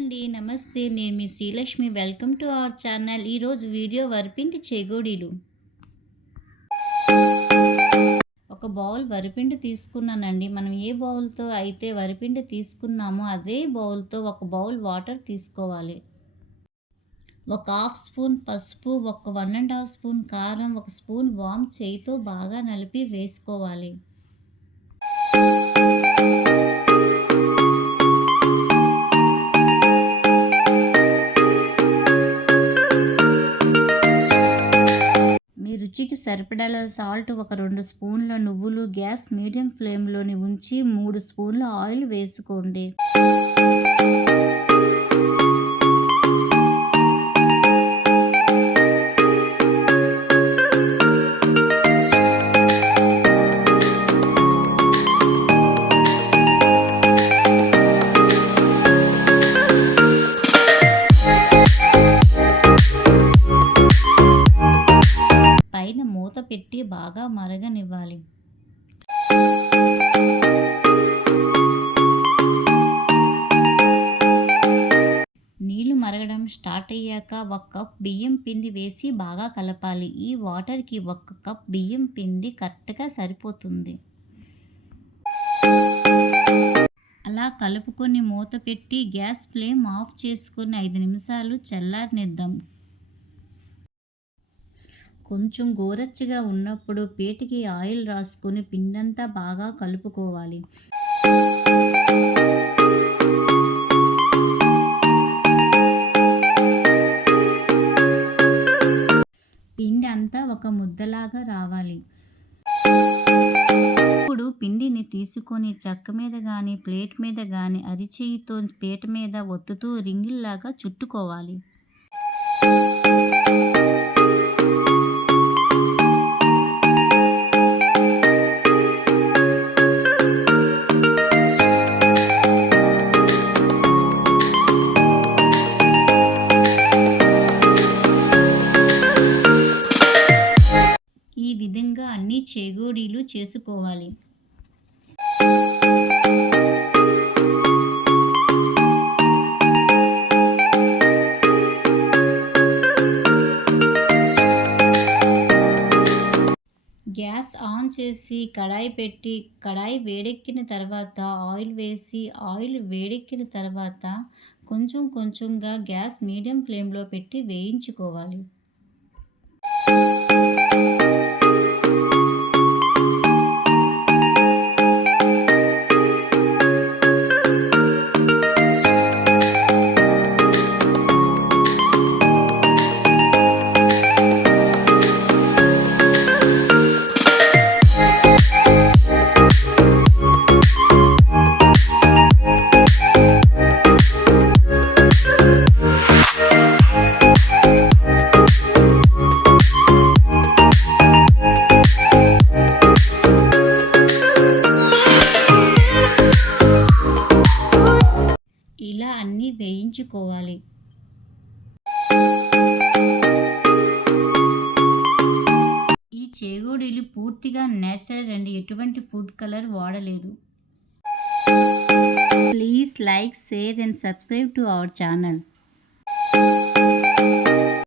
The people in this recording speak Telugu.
అండి నమస్తే, నేను మీ Srilakshmi. Welcome to our channel. ఈరోజు వీడియో వరిపిండి చేగోడీలు. ఒక బౌల్ వరిపిండి తీసుకున్నానండి. మనం ఏ బౌల్తో అయితే వరిపిండి తీసుకున్నామో అదే బౌల్తో ఒక బౌల్ వాటర్ తీసుకోవాలి. ఒక హాఫ్ స్పూన్ పసుపు, ఒక 1½ స్పూన్ కారం, ఒక స్పూన్ వామ్ చేయితో బాగా నలిపి వేసుకోవాలి. రుచికి సరిపడాల సాల్ట్, ఒక 2 స్పూన్ల నువ్వులు. గ్యాస్ మీడియం ఫ్లేమ్లోని ఉంచి 3 స్పూన్ల ఆయిల్ వేసుకోండి. పైన మూత పెట్టి బాగా మరగనివ్వాలి. నీళ్లు మరగడం స్టార్ట్ అయ్యాక 1 కప్ బియ్యం పిండి వేసి బాగా కలపాలి. ఈ వాటర్కి 1 కప్ బియ్యం పిండి కరెక్ట్గా సరిపోతుంది. అలా కలుపుకొని మూత పెట్టి గ్యాస్ ఫ్లేమ్ ఆఫ్ చేసుకొని 5 నిమిషాలు చల్లారనిద్దాం. కొంచెం గోరచ్చగా ఉన్నప్పుడు పీటకి ఆయిల్ రాసుకొని పిండంతా బాగా కలుపుకోవాలి. పిండి అంతా ఒక ముద్దలాగా రావాలి. ఇప్పుడు పిండిని తీసుకొని చెక్క మీద కానీ ప్లేట్ మీద కానీ అరిచేయితో పీట మీద ఒత్తుతూ రింగిల్లాగా చుట్టుకోవాలి. ఈ విధంగా అన్ని చేగోడీలు చేసుకోవాలి. గ్యాస్ ఆన్ చేసి కడాయి పెట్టి కడాయి వేడెక్కిన తర్వాత ఆయిల్ వేసి ఆయిల్ వేడెక్కిన తర్వాత కొంచెం కొంచెంగా గ్యాస్ మీడియం ఫ్లేమ్లో పెట్టి వేయించుకోవాలి. ఇలా అన్నీ వేయించుకోవాలి. ఈ చేగోడీలు పూర్తిగా నేచురల్ అండి, ఎటువంటి ఫుడ్ కలర్ వాడలేదు. Please like, share and subscribe to our channel.